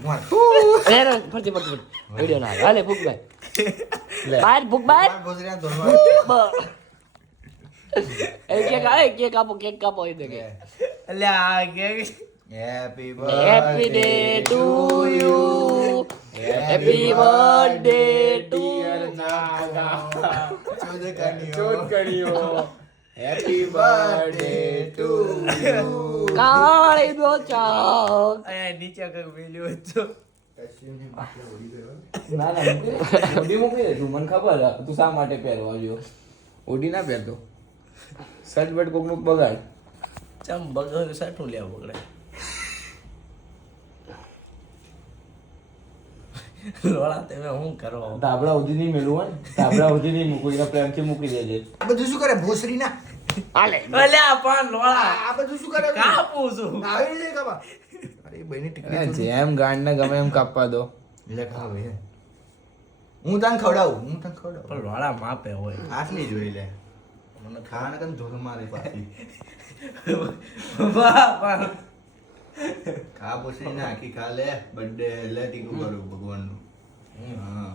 અરે ફરતી વિડિયો ના હાલે ભૂખભાઈ બહાર ભૂખ બહાર કેક કાપો એ દે એટલે આ cake happy happy day to you happy birthday to happy birthday to કાળી દો ચાક અહીંયા નીચે કઈ મેલ્યું હતું ના ઓડી મૂકી દે તું મને ખબર તું શા માટે પહેરવા આવ્યો ઓડી ના પહેરતો શર્ટ બટ કોકનું બગાડ ચમ બગડ સાઠું લેવા બગડે લોડા તમે શું કરો ધાબળા ઉધી નહીં મેલું હોય ધાબળા ઉધી નહીં મૂકું એના પ્રેમથી મૂકી દેજે બધું શું કરે ભોસરી ના હાલે અલ્યા પણ લોડા આ બધું શું કરે કાપું છું આવી રીતે કાપા અરે બહેની ટીકડી જેમ ગાંડને ગમે એમ કાપવા દો લે ખા ભાઈ હું તને ખવડાવું પણ લોડા માપે હોય આટલી જોઈ લે મને ખાવાને કન ધોર મારે પાછી વાહ પણ ખા ભોસરી ના આખી ખા લે બર્થડે લે ટીકું કરું ભગવાનનું હા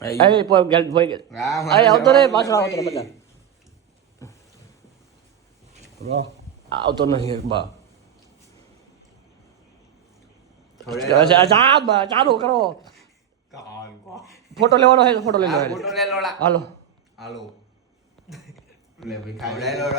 અરે પોઈ ગેલ અરે આવતો રે પાછળ આવતો રે બધા આવતો નહીં બા ચાલુ કરો ફોટો લેવાનો હોય તો ફોટો લઈ લો ફોટો લે લોડા હાલો હાલો લે ભાઈ ખાઈ લે